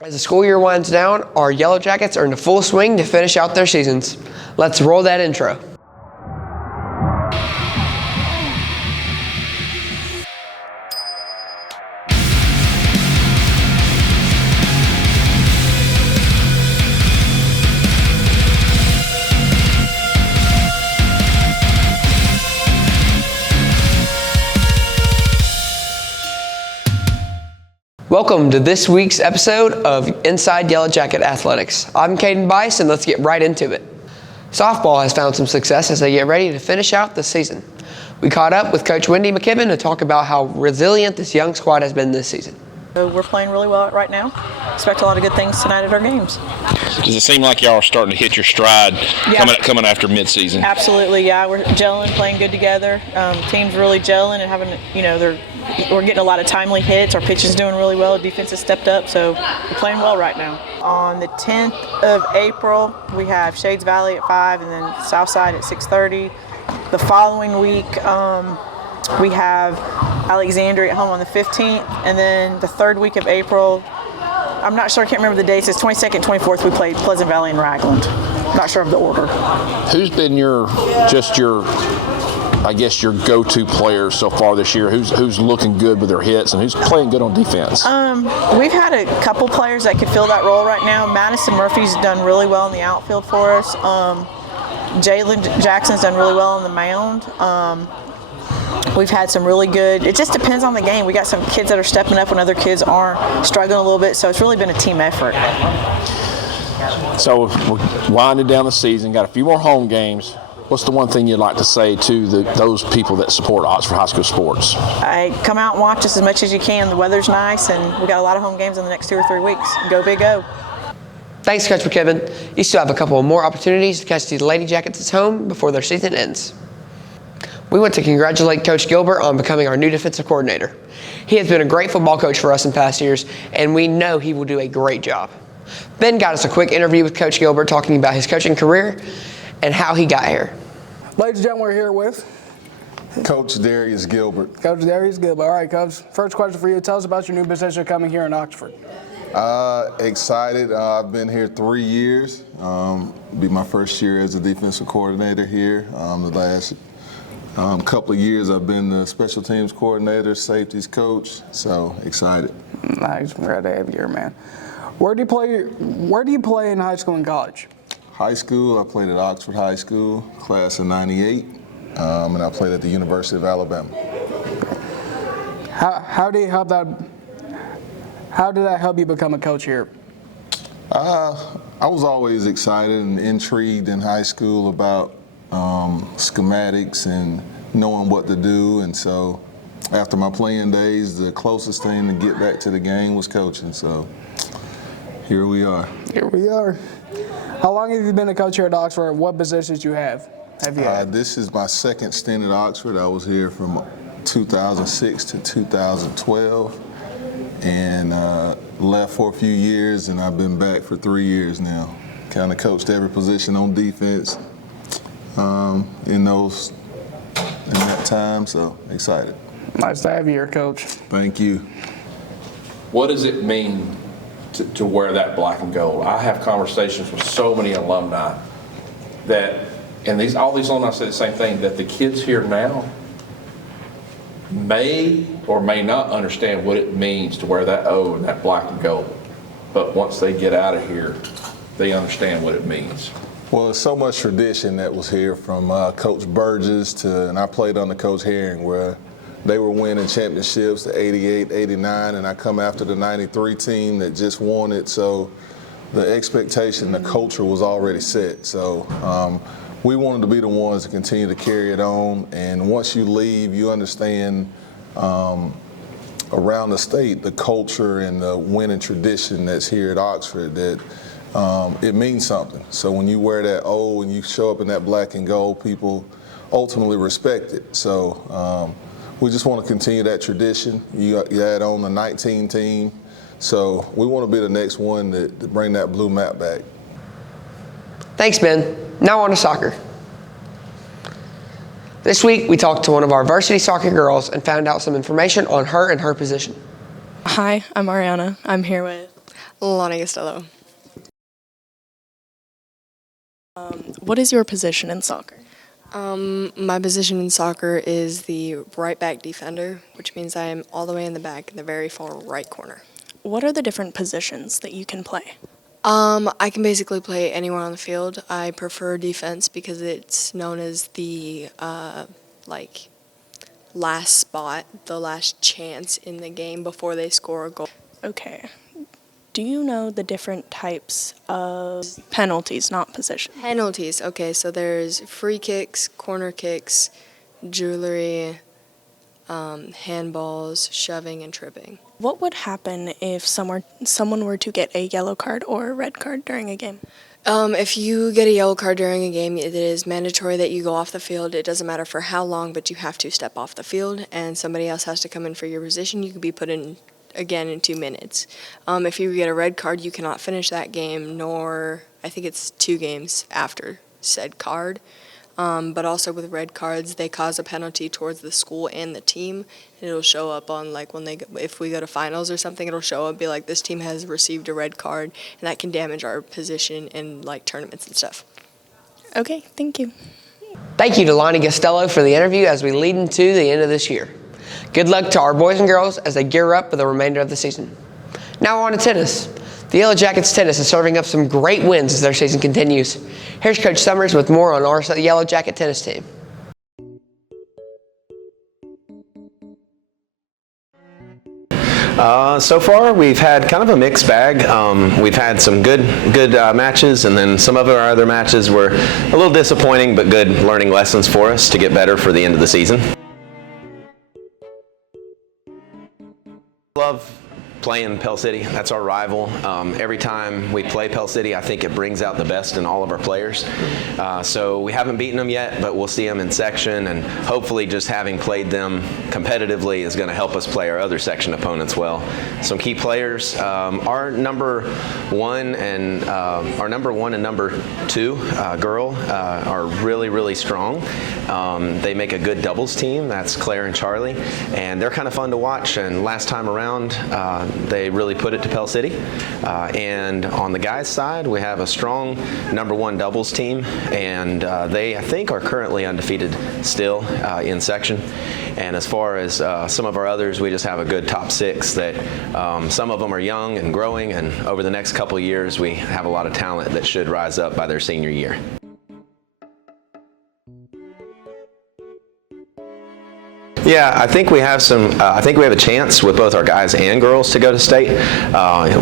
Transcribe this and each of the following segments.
As the school year winds down, our Yellowjackets are in full swing to finish out their seasons. Let's roll that intro. Welcome to this week's episode of Inside Yellowjacket Athletics. I'm Caden Bice, and let's get right into it. Softball has found some success as they get ready to finish out the season. We caught up with Coach Wendy McKibben to talk about how resilient this young squad has been this season. We're playing really well right now. Expect a lot of good things tonight at our games. Does it seem like y'all are starting to hit your stride coming after midseason? Absolutely, yeah. We're gelling, playing good together. Team's really gelling and having, we're getting a lot of timely hits. Our pitching's doing really well. Defense has stepped up, so we're playing well right now. On the 10th of April, we have Shades Valley at 5 and then Southside at 6:30. The following week, we have Alexandria at home on the 15th, and then the third week of April, I'm not sure, I can't remember the dates, it's 22nd, 24th, we played Pleasant Valley and Ragland. Not sure of the order. Who's been your go-to player so far this year? Who's looking good with their hits and who's playing good on defense? We've had a couple players that could fill that role right now. Madison Murphy's done really well in the outfield for us. Jalen Jackson's done really well on the mound. We've had some really good, it just depends on the game. We got some kids that are stepping up when other kids are struggling a little bit, so it's really been a team effort. So we're winding down the season, got a few more home games. What's the one thing you'd like to say to those people that support Oxford High School sports? Come out and watch us as much as you can. The weather's nice, and we got a lot of home games in the next 2 or 3 weeks. Go Big O. Thanks, Coach McKibben. You still have a couple more opportunities to catch the Lady Jackets at home before their season ends. We want to congratulate Coach Gilbert on becoming our new defensive coordinator. He has been a great football coach for us in past years, and we know he will do a great job. Ben got us a quick interview with Coach Gilbert talking about his coaching career and how he got here. Ladies and gentlemen, we're here with Coach Darius Gilbert. Coach Darius Gilbert. All right, Coach. First question for you. Tell us about your new position coming here in Oxford. Excited. I've been here 3 years. Be my first year as a defensive coordinator here. The last couple of years I've been the special teams coordinator, safeties coach. So excited. Nice. We're glad to have you here, man. Where do you play in high school and college? High school, I played at Oxford High School, class of '98, and I played at the University of Alabama. How did that help you become a coach here? I was always excited and intrigued in high school about schematics and knowing what to do, and so after my playing days, the closest thing to get back to the game was coaching. So here we are. Here we are. How long have you been a coach here at Oxford? What positions you have you had? This is my second stint at Oxford. I was here from 2006 to 2012 and left for a few years, and I've been back for 3 years now. Kind of coached every position on defense in that time, so excited. Nice to have you here, Coach. Thank you. What does it mean to wear that black and gold? I have conversations with so many alumni all these alumni say the same thing, that the kids here now may or may not understand what it means to wear that O and that black and gold. But once they get out of here, they understand what it means. Well, there's so much tradition that was here from Coach Burgess and I played under Coach Herring, where they were winning championships, the 88, 89, and I come after the 93 team that just won it. So the expectation, the culture was already set. So we wanted to be the ones to continue to carry it on. And once you leave, you understand around the state, the culture and the winning tradition that's here at Oxford, that it means something. So when you wear that O and you show up in that black and gold, people ultimately respect it. So we just want to continue that tradition. You add on the 19 team. So we want to be the next one to bring that blue map back. Thanks, Ben. Now on to soccer. This week, we talked to one of our varsity soccer girls and found out some information on her and her position. Hi, I'm Ariana. I'm here with Lonnie Costello. What is your position in soccer? My position in soccer is the right back defender, which means I am all the way in the back in the very far right corner. What are the different positions that you can play? I can basically play anywhere on the field. I prefer defense because it's known as the last spot, the last chance in the game before they score a goal. Okay. Do you know the different types of penalties, not position? Penalties. Okay, so there's free kicks, corner kicks, jewelry, handballs, shoving, and tripping. What would happen if someone were to get a yellow card or a red card during a game? If you get a yellow card during a game, it is mandatory that you go off the field. It doesn't matter for how long, but you have to step off the field, and somebody else has to come in for your position. You could be put in again in 2 minutes. If you get a red card, you cannot finish that game, nor I think it's 2 games after said card. But also with red cards, they cause a penalty towards the school and the team. And it'll show up on if we go to finals or something, it'll show up, be like, this team has received a red card, and that can damage our position in tournaments and stuff. Okay, thank you. Thank you to Lonnie Costello for the interview as we lead into the end of this year. Good luck to our boys and girls as they gear up for the remainder of the season. Now on to tennis. The Yellowjackets tennis is serving up some great wins as their season continues. Here's Coach Summers with more on our Yellowjacket tennis team. So far, we've had kind of a mixed bag. We've had some good matches, and then some of our other matches were a little disappointing, but good learning lessons for us to get better for the end of the season. Love playing Pell City. That's our rival. Every time we play Pell City, I think it brings out the best in all of our players. So we haven't beaten them yet, but we'll see them in section, and hopefully just having played them competitively is going to help us play our other section opponents well. Some key players, our number one and number 2 girl are really strong. They make a good doubles team. That's Claire and Charlie, and they're kind of fun to watch. And last time around, they really put it to Pell City. And on the guys' side, we have a strong number 1 doubles team, and they, I think, are currently undefeated still in section. And as far as some of our others, we just have a good top 6 that some of them are young and growing, and over the next couple of years, we have a lot of talent that should rise up by their senior year. Yeah, I think we have a chance with both our guys and girls to go to state.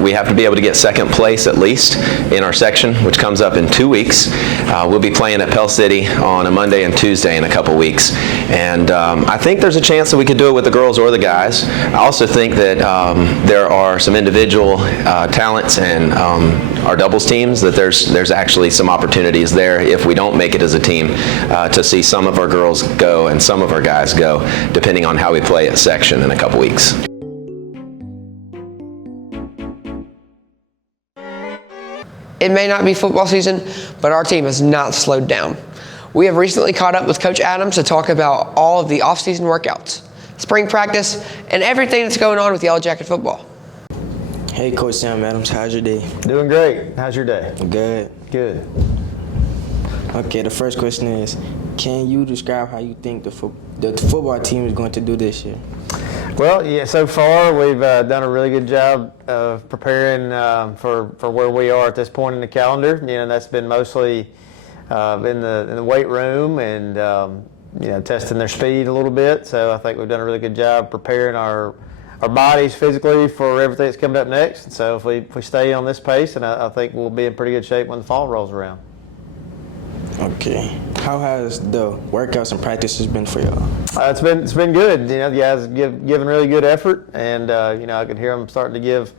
We have to be able to get second place at least in our section, which comes up in 2 weeks. We'll be playing at Pell City on a Monday and Tuesday in a couple weeks. And I think there's a chance that we could do it with the girls or the guys. I also think that there are some individual talents and our doubles teams that there's actually some opportunities there if we don't make it as a team to see some of our girls go and some of our guys go, depending on how we play at section in a couple weeks. It may not be football season, but our team has not slowed down. We have recently caught up with Coach Adams to talk about all of the off-season workouts, spring practice, and everything that's going on with Yellowjacket football. Hey, Coach Sam Adams, how's your day? Doing great. How's your day? Good. Good. Okay, the first question is, can you describe how you think the football team is going to do this year? Well, yeah, so far we've done a really good job of preparing for where we are at this point in the calendar. You know, that's been mostly in the weight room and testing their speed a little bit. So I think we've done a really good job preparing our bodies physically for everything that's coming up next. And so if we stay on this pace, and I think we'll be in pretty good shape when the fall rolls around. Okay. How has the workouts and practices been for y'all? It's been good. You know, the guys giving really good effort, and I could hear them starting to give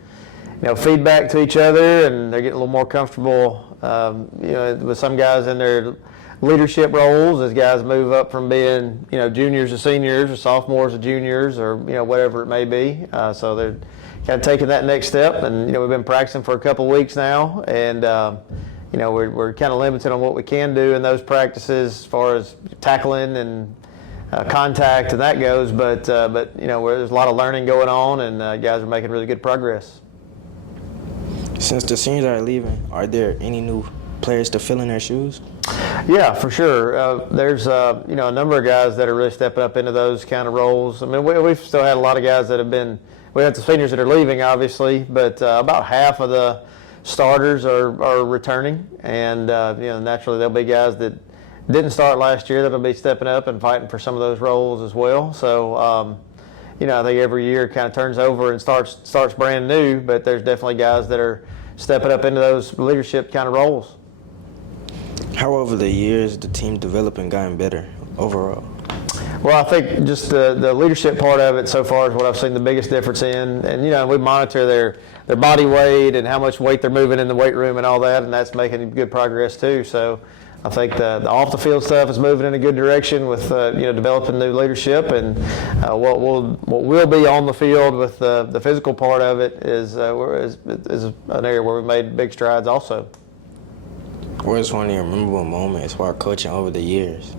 feedback to each other, and they're getting a little more comfortable. With some guys in their leadership roles as guys move up from being juniors to seniors or sophomores to juniors or whatever it may be. So they're kind of taking that next step, and we've been practicing for a couple weeks now, and we're kind of limited on what we can do in those practices as far as tackling and contact and that goes, but there's a lot of learning going on, and guys are making really good progress. Since the seniors are leaving, are there any new players to fill in their shoes? Yeah, for sure. There's a number of guys that are really stepping up into those kind of roles. I mean, we've still had a lot of guys that have been. We have the seniors that are leaving, obviously, but about half of the starters are returning, and naturally there'll be guys that didn't start last year that'll be stepping up and fighting for some of those roles as well. So, I think every year kind of turns over and starts brand new, but there's definitely guys that are stepping up into those leadership kind of roles. How over the years the team developed and gotten better overall? Well, I think just the leadership part of it so far is what I've seen the biggest difference in. And, we monitor their body weight and how much weight they're moving in the weight room and all that, and that's making good progress too. So I think the off-the-field stuff is moving in a good direction with, developing new leadership. And what will be on the field with the physical part of it is an area where we've made big strides also. What is one of your memorable moments while coaching over the years?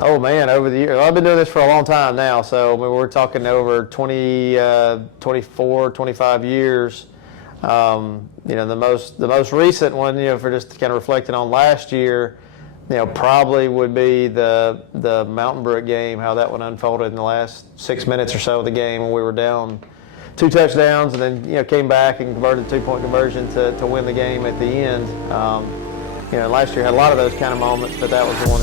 Oh man, over the years. I've been doing this for a long time now, so we're talking over 24, 25 years. The most recent one, for just kind of reflecting on last year, probably would be the Mountain Brook game, how that one unfolded in the last 6 minutes or so of the game when we were down 2 touchdowns and then came back and converted a 2-point conversion to win the game at the end. Last year had a lot of those kind of moments, but that was the one.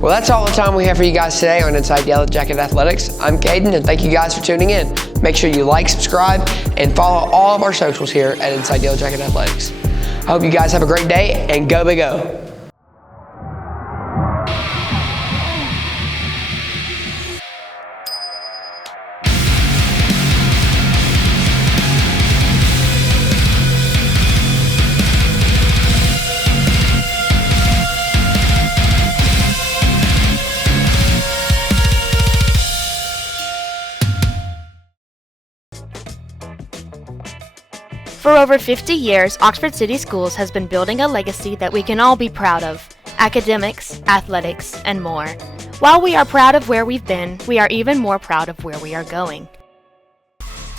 Well, that's all the time we have for you guys today on Inside Yellowjacket Athletics. I'm Caden, and thank you guys for tuning in. Make sure you like, subscribe, and follow all of our socials here at Inside Yellowjacket Athletics. I hope you guys have a great day, and go Big O! For over 50 years, Oxford City Schools has been building a legacy that we can all be proud of: academics, athletics, and more. While we are proud of where we've been, we are even more proud of where we are going.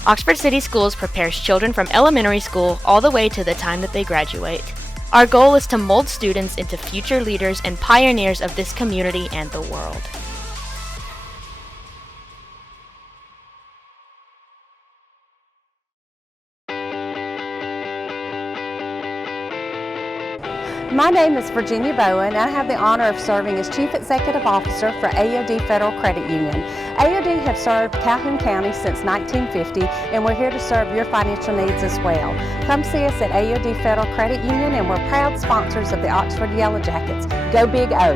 Oxford City Schools prepares children from elementary school all the way to the time that they graduate. Our goal is to mold students into future leaders and pioneers of this community and the world. My name is Virginia Bowen, and I have the honor of serving as Chief Executive Officer for AOD Federal Credit Union. AOD have served Calhoun County since 1950, and we're here to serve your financial needs as well. Come see us at AOD Federal Credit Union, and we're proud sponsors of the Oxford Yellowjackets. Go Big O!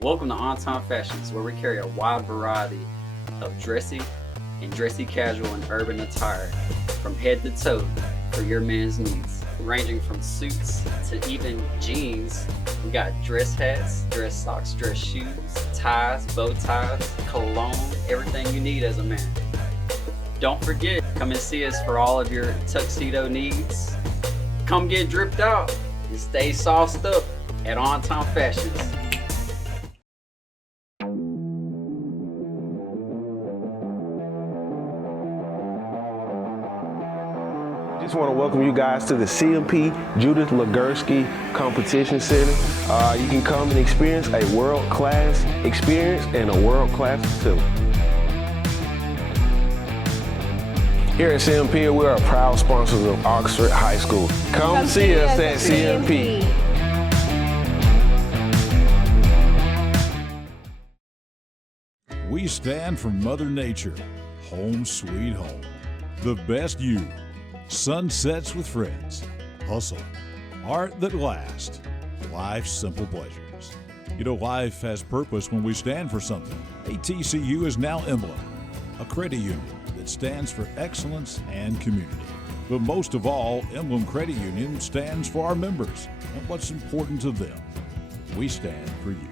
Welcome to On Time Fashions, where we carry a wide variety of dressy and dressy casual and urban attire from head to toe for your man's needs. Ranging from suits to even jeans, we got dress hats, dress socks, dress shoes, ties, bow ties, cologne, everything you need as a man. Don't forget, come and see us for all of your tuxedo needs. Come get dripped out and stay sauced up at On Time Fashions. I just want to welcome you guys to the CMP Judith Legursky Competition Center. You can come and experience a world-class experience and a world-class facility. Here at CMP, we are proud sponsors of Oxford High School. Come see us at CMP. We stand for Mother Nature, home sweet home. The best you. Sunsets with friends, hustle, art that lasts, life's simple pleasures. Life has purpose when we stand for something. ATCU is now Emblem, a credit union that stands for excellence and community. But most of all, Emblem Credit Union stands for our members and what's important to them. We stand for you.